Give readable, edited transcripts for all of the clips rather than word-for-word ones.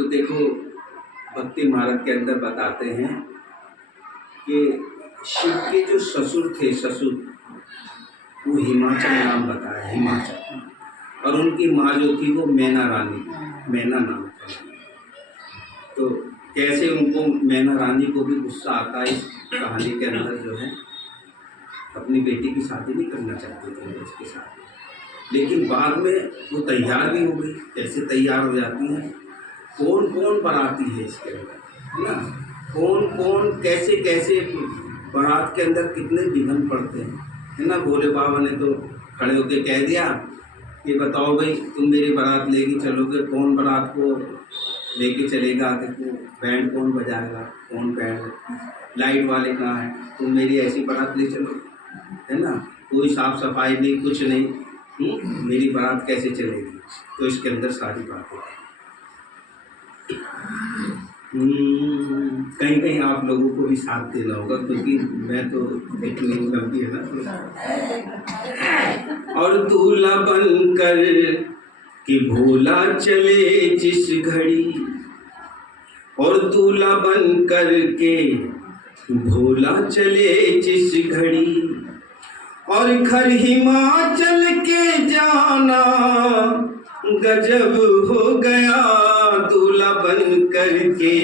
तो देखो भक्ति मार्ग के अंदर बताते हैं कि शिव के जो ससुर थे, ससुर वो हिमाचल नाम बताया, हिमाचल, और उनकी माँ जो थी वो मैना रानी, मैना नाम था। तो कैसे उनको मैना रानी को भी गुस्सा आता है इस कहानी के अंदर, जो है अपनी बेटी की शादी नहीं करना चाहते थे उसके साथ, लेकिन बाद में वो तैयार भी हो गई। कैसे तैयार हो जाती हैं, कौन कौन बाराती है इसके अंदर, है ना, कौन कौन कैसे कैसे बारात के अंदर कितने विघ्न पड़ते हैं, है ना। भोले बाबा ने तो खड़े होकर कह दिया कि बताओ भाई तुम मेरी बारात लेके चलोगे, कौन बारात को लेके चलेगा, देखो बैंड कौन बजाएगा, कौन बैंड, लाइट वाले कहाँ हैं, तुम मेरी ऐसी बारात ले चलो, है ना, कोई साफ सफाई नहीं, कुछ नहीं, मेरी बारात कैसे चलेगी। तो इसके अंदर सारी बातें कहीं कहीं आप लोगों को भी साथ देना होगा, क्योंकि मैं तो इतनी लंबी है ना। और दूल्हा बनकर कि भोला चले जिस घड़ी, और दूल्हा बनकर के भोला चले जिस घड़ी, और घर हिमाचल के जाना गजब हो गया, दूल्हा बन करके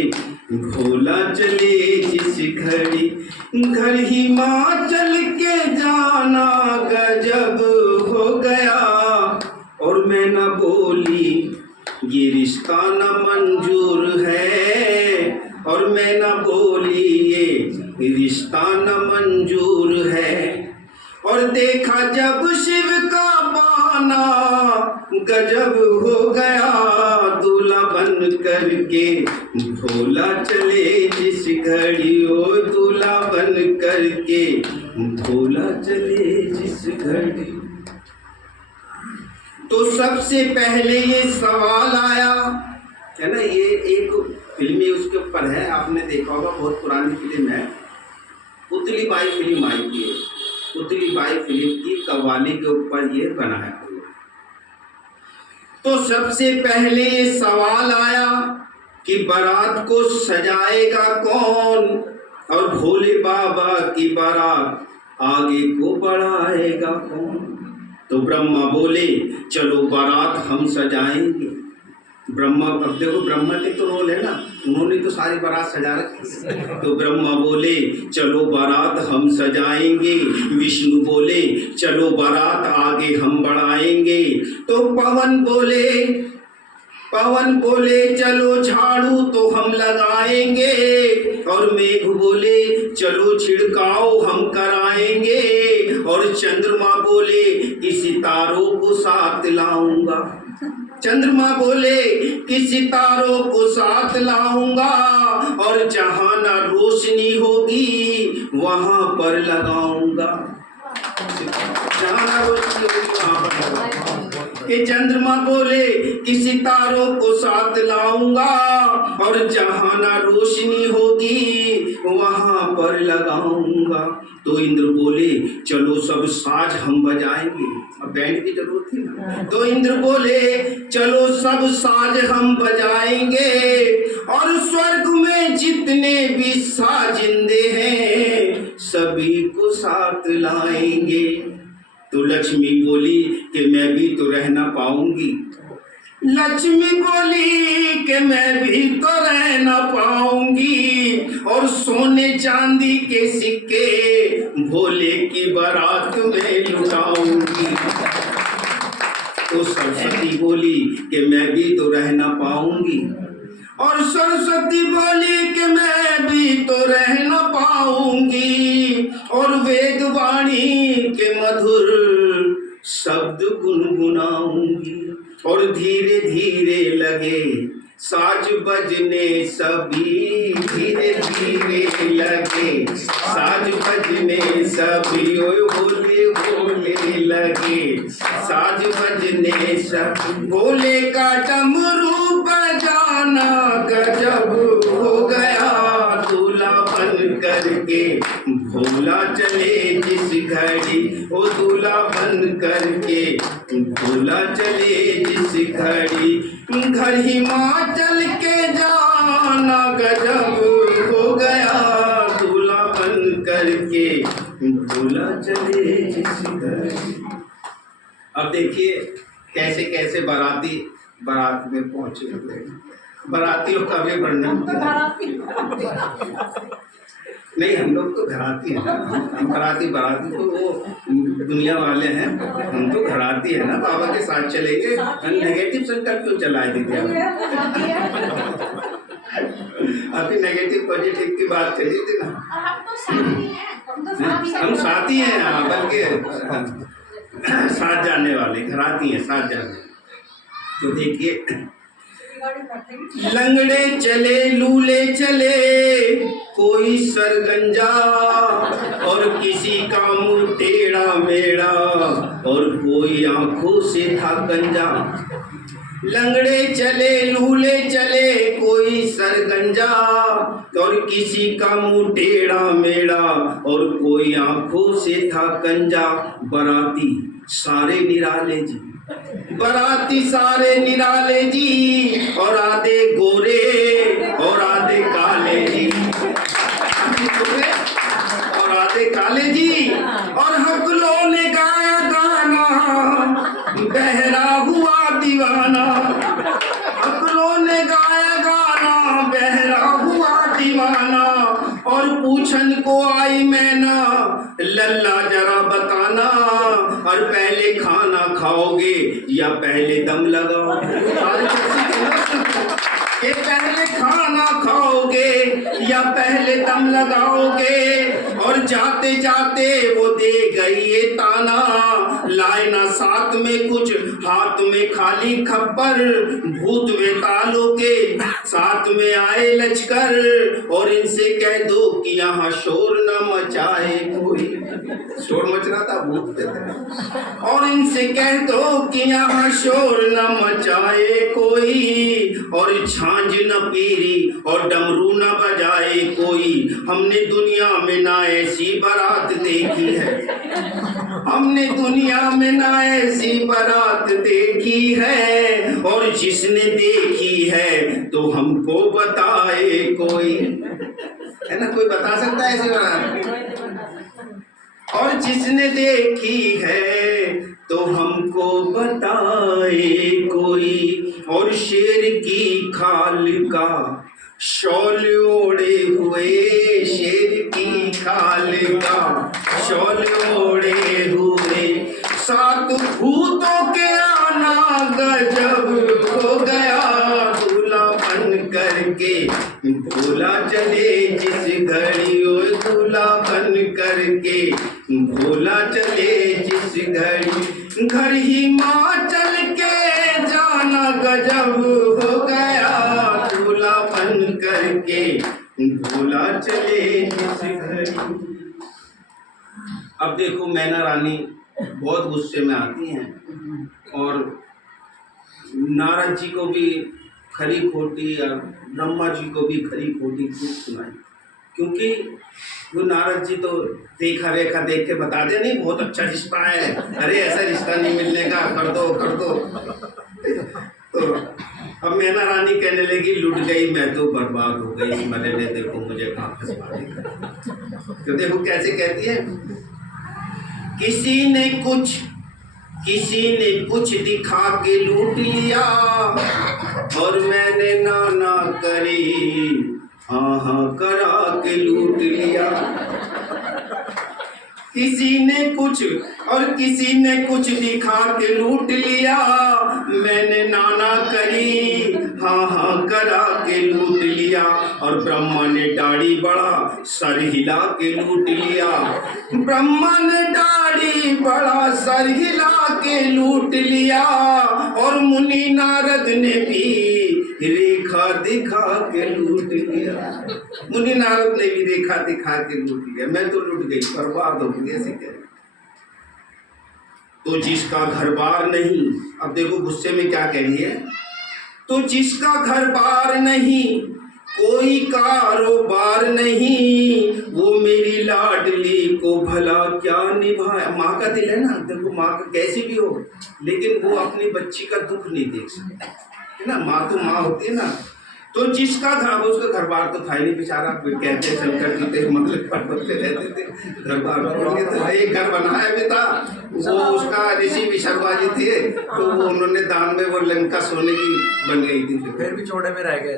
भोला चले जिस घड़ी, घर हिमाचल के जाना गजब हो गया। और मैं न बोली ये रिश्ता न मंजूर है, और मैं न बोली ये रिश्ता न मंजूर है। और देखा जब शिव का बाना गजब हो गया, दूल्हा बन करके भोला चले जिस घड़ी, ओ दूल्हा बन करके भोला चले जिस घड़ी। तो सबसे पहले ये सवाल आया, है ना, ये एक फिल्मी उसके ऊपर है, आपने देखा होगा, बहुत पुरानी फिल्म है, पुतली बाई फिल्म आई थी, पुतली बाई फिल्म की कव्वाली के ऊपर ये बना है। तो सबसे पहले ये सवाल आया कि बारात को सजाएगा कौन, और भोले बाबा की बारात आगे को बढ़ाएगा कौन। तो ब्रह्मा बोले चलो बारात हम सजाएंगे। ब्रह्मा, अब देखो ब्रह्मा के तो रोल है ना, उन्होंने तो सारी बारात सजा रखी। तो ब्रह्मा बोले चलो बारात हम सजाएंगे, विष्णु बोले चलो बारात आगे हम बढ़ाएंगे। तो पवन बोले चलो झाड़ू तो हम लगाएंगे, और मेघ बोले चलो छिड़काव हम कराएंगे, और चंद्रमा बोले कि सितारों को साथ लाऊंगा। चंद्रमा बोले कि सितारों को साथ लाऊंगा, और जहां ना रोशनी होगी वहां पर लगाऊंगा, जहां ना रोशनी होगी वहां पर लगाऊंगा। कि चंद्रमा बोले कि सितारों को साथ लाऊंगा, और जहां ना रोशनी होगी वहां पर लगाऊंगा। तो इंद्र बोले चलो सब साज हम बजाएंगे, अब बैंड की जरूरत थी ना। तो इंद्र बोले चलो सब साज हम बजाएंगे, और स्वर्ग में जितने भी साजिंदे हैं सभी को साथ लाएंगे। तो लक्ष्मी बोली कि मैं भी तो रह ना पाऊंगी, लक्ष्मी बोली कि मैं भी तो रह ना पाऊंगी, और सोने चांदी के सिक्के भोले की बारात में लुटाऊंगी। तो सरस्वती बोली कि मैं भी तो रह ना पाऊंगी, और सरस्वती बोली कि मैं भी तो रह ना पाऊंगी, और वेदवाणी के मधुर शब्द गुनगुनाऊंगी। और धीरे धीरे लगे साज बजने सभी, धीरे धीरे लगे साज बजने सभी, ओए होले होले लगे साज बजने सभी। भोले का डमरू बजाना गजब हो गया, दूल्हा बन करके भोला चले जिस घड़ी, ओ दूल्हा बन करके भोला चले जिस घड़ी। घर हिमाचल के जाना गजब हो गया, दूल्हा बन करके दूल्हा चले जिस घर। अब देखिए कैसे कैसे बाराती बारात में पहुंचे हुए, बारातियों का भी वर्णन नहीं, हम लोग तो घराती हैं ना, हम बाराती तो वो दुनिया वाले हैं, हम तो घराती है ना, बाबा के साथ चलेंगे। नेगेटिव संकल्प क्यों चलाए दीजिए अभी नेगेटिव पॉजिटिव की बात करी थी ना, हम साथी हैं, बल्कि साथ जाने वाले घराती हैं, साथ जाने। तो देखिए लंगड़े चले लूले चले कोई सरगंजा, और किसी का मुंह टेढ़ा मेढ़ा, और कोई आंखों से था गंजा। लंगड़े चले लूले चले कोई सरगंजा, और किसी का मुंह टेढ़ा मेढ़ा, और कोई आंखों से था गंजा। बराती सारे निराले जी, बराती सारे निराले जी, और आधे गोरे और आधे काले जी, और आधे काले जी। और हकलों ने गाया गाना बहरा हुआ दीवाना, हकलों ने गाया गाना बहरा हुआ दीवाना। और पूछन को आई मैना लल्ला जरा बताना, और पहले खाना खाओगे या पहले दम लगाओगे। कि पहले खाना खाओगे या पहले दम लगाओगे। और जाते जाते वो दे गई ये ताना, लाए ना साथ में कुछ हाथ में खाली खप्पर, भूत वेतालों के साथ में आए लचकर। और इनसे कह दो कि यहाँ शोर न मचाए कोई, शोर मच रहा था भूत। और इनसे कह दो कि यहाँ शोर न मचाए कोई, और झांझ न पीरी और डमरू न बजाए कोई। हमने दुनिया में ना ऐसी बारात देखी है, हमने दुनिया में ना ऐसी बारात देखी है। और जिसने देखी है तो हमको बताए कोई, है ना, कोई बता सकता है ऐसी बारात? और जिसने देखी है तो हमको बताए कोई। और शेर की खाल का शॉल ओढ़े हुए, शेर की खाल का शॉल ओढ़े हुए, सात भूतों के आना गजब हो गया। दूल्हा बन करके भोला चले जिस घड़ी, ओ दूल्हा बन करके भोला चले जिस घड़ी। घर हिमाचल के जाना गजब हो गया, दूल्हा बन करके भोला चले जिस घड़ी। अब देखो मैना रानी बहुत गुस्से में आती हैं और नारद जी को भी खरी खोटी और ब्रह्मा जी को भी खरी खोटी कुछ सुनाई, क्योंकि वो नारद जी तो देखा रेखा देख के बता दे नहीं बहुत अच्छा रिश्ता है, अरे ऐसा रिश्ता नहीं मिलने का, कर दो कर दो। तो अब मैना रानी कहने लगी लुट गई मैं तो बर्बाद हो गई, इस मरे ने देखो मुझे कहाँ फंसा दिया। तो देखो कैसे कहती है, किसी ने कुछ दिखा के लूट लिया, और मैंने ना करी हाँ हाँ करा के लूट लिया। किसी ने कुछ दिखा के लूट लिया, मैंने नाना करी हाँ हाँ करा के लूट लिया। और ब्रह्मा ने दाढ़ी बड़ा सर हिला के लूट लिया, ब्रह्मा ने दाढ़ी बड़ा सर हिला के लूट लिया। और मुनि नारद ने भी रेखा दिखा के लूट लिया, मुनि नारद ने भी रेखा दिखा के लूट लिया। मैं तो लूट गई, बर्बाद हो गई ऐसे कह। तो जिसका घर बार नहीं, अब देखो गुस्से में क्या कह रही है, तो जिसका घर बार नहीं कोई कारोबार नहीं, वो मेरी लाडली को भला क्या निभाए। माँ का दिल है ना, देखो माँ का कैसी भी हो लेकिन वो अपनी बच्ची का दुख नहीं देख सकती। है ना, माँ तो माँ होती है ना। तो जिसका घर, उसका घर बार तो था ही नहीं बेचारा, कहते शंकर जी थे मतलब पर्वत पे रहते थे, घर बार तो एक घर बनाया भी था, वो उसका ऋषि विशर्मा जी थे, तो वो उन्होंने दान में वो लंका सोने की बन गई थी, फिर भी छोटे में रह गए।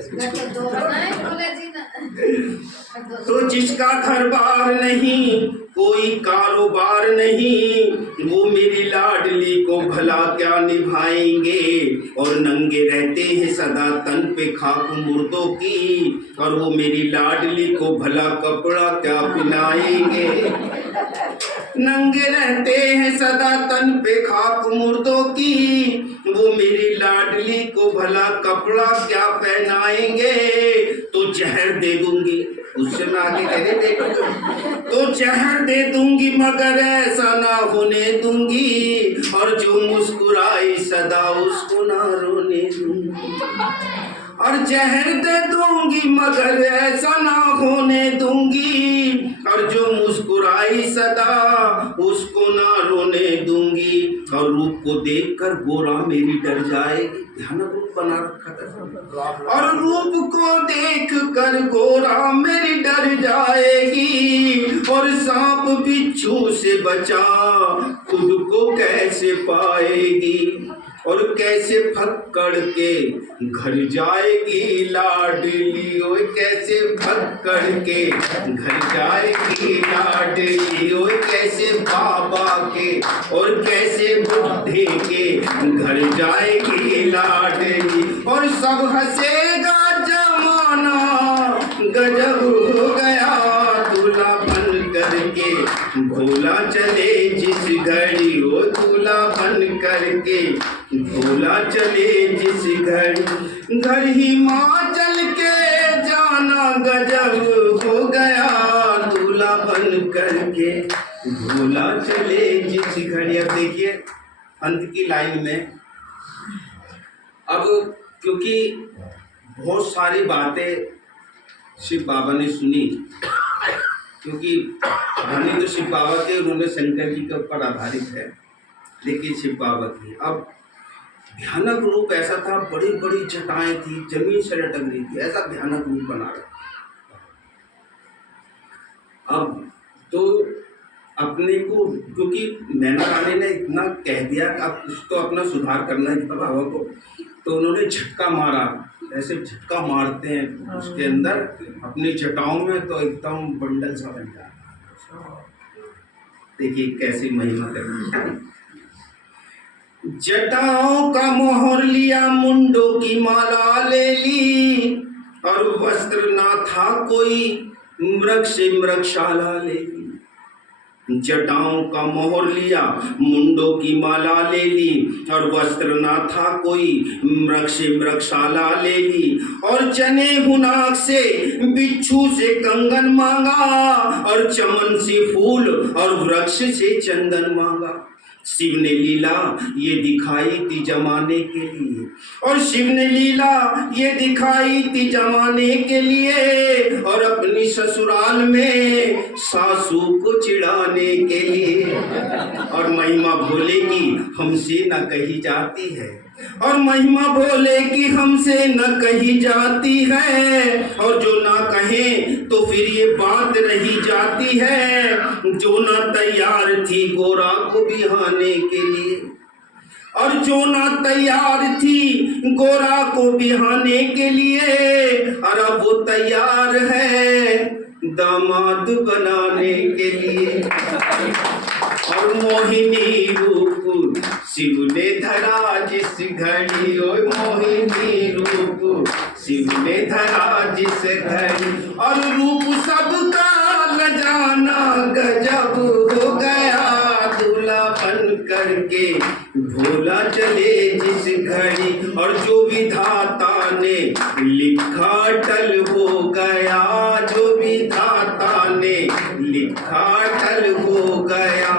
तो जिसका घर बार नहीं, कोई कारोबार नहीं, वो मेरी लाडली को भला क्या निभाएंगे। और नंगे रहते हैं सदा तन पे खाक मुर्दों की, और वो मेरी लाडली को भला कपड़ा क्या पहनाएंगे। नंगे रहते हैं सदा तन पे खाक मुर्दों की, वो मेरी लाडली को भला कपड़ा क्या पहनाएंगे। तो जहर दे दूंगी, उससे मैं आगे कहने दे, तो जहर दे दूंगी मगर ऐसा ना होने दूंगी, और जो मुस्कुराई सदा उसको ना रोने दूंगी। और जहर दे दूंगी मगर ऐसा ना होने दूंगी, और जो मुस्कुराई सदा उसको ना रोने दूंगी। और रूप को देखकर गोरा मेरी डर जाएगी, ध्यान रूप बना रखा था, और रूप को देख कर गोरा मेरी डर जाएगी। और सांप बिच्छू से बचा खुद को कैसे पाएगी, और कैसे फक्कड़ के घर जाएगी लाडली, ओए कैसे फक्कड़ के घर जाएगी लाडली, ओए कैसे बाबा के और कैसे बुढ़े के घर जाएगी लाडली। और सब हंसेगा जमाना, गजब हो गया दूल्हा बन करके भोला चले जिस घड़ी, ओ दूल्हा बन करके भोला चले जिस घड़ी। घर हिमाचल के जाना गजब हो गया दूल्हा बन करके भोला चले जिस घड़ी। अब देखिए अंत की लाइन में, अब क्योंकि बहुत सारी बातें शिव बाबा ने सुनी, क्योंकि कहानी तो शिव बाबा के, उन्होंने शंकर जी के ऊपर आधारित है, लेकिन शिव बाबा की अब भयानक रूप ऐसा था, बड़ी बड़ी जटाएं थी, जमीन से लटक रही थी, ऐसा भयानक रूप बना रहा। अब तो अपने को, क्योंकि नैना रानी ने इतना कह दिया कि अब उसको अपना सुधार करना है बाबा को, तो उन्होंने झटका मारा, ऐसे झटका मारते हैं उसके अंदर अपनी जटाओं में, तो एकदम बंडल सा बन जाता। देखिए कैसी महिमा करनी। जटाओं का मोहर लिया, मुंडों की माला ले ली, और वस्त्र ना था कोई मृग से मृगशाला ले ली। जटाओं का मोहर लिया, मुंडों की माला ले ली, और वस्त्र ना था कोई मृग से मृगशाला ले ली। और चने हुनाक से बिच्छू से कंगन मांगा, और चमन से फूल और वृक्ष से चंदन मांगा। शिव ने लीला ये दिखाई थी जमाने के लिए, और शिव ने लीला ये दिखाई थी जमाने के लिए, और अपनी ससुराल में सासू को चिढ़ाने के लिए। और महिमा भोले की हमसे न कही जाती है, और महिमा भोले की हमसे न कही जाती है। और जो ना कहे तो फिर ये बात रही जाती है, जो ना तैयार थी गोरा को बिहाने के लिए, और जो ना तैयार थी गोरा को बिहाने के लिए, और अब वो तैयार है दामाद बनाने के लिए। और मोहिनी रूप शिव ने धरा जिस घड़ी, ओ मोहिनी रूप शिव ने धरा जिस घड़ी। और रूप सबका लजाना गजब हो गया दूल्हा बन करके भोला चले जिस घड़ी। और जो विधाता ने लिखा टल हो गया, जो विधाता ने लिखा टल हो गया।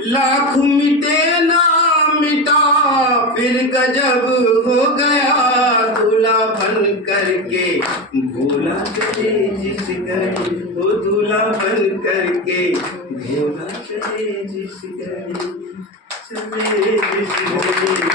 लाख मिटे ना मिटा फिर गजब हो गया दूल्हा बन करके भोला चले जिस घड़ी, वो दूल्हा बन करके भोला चले जिस घड़ी, चले जिस घड़ी।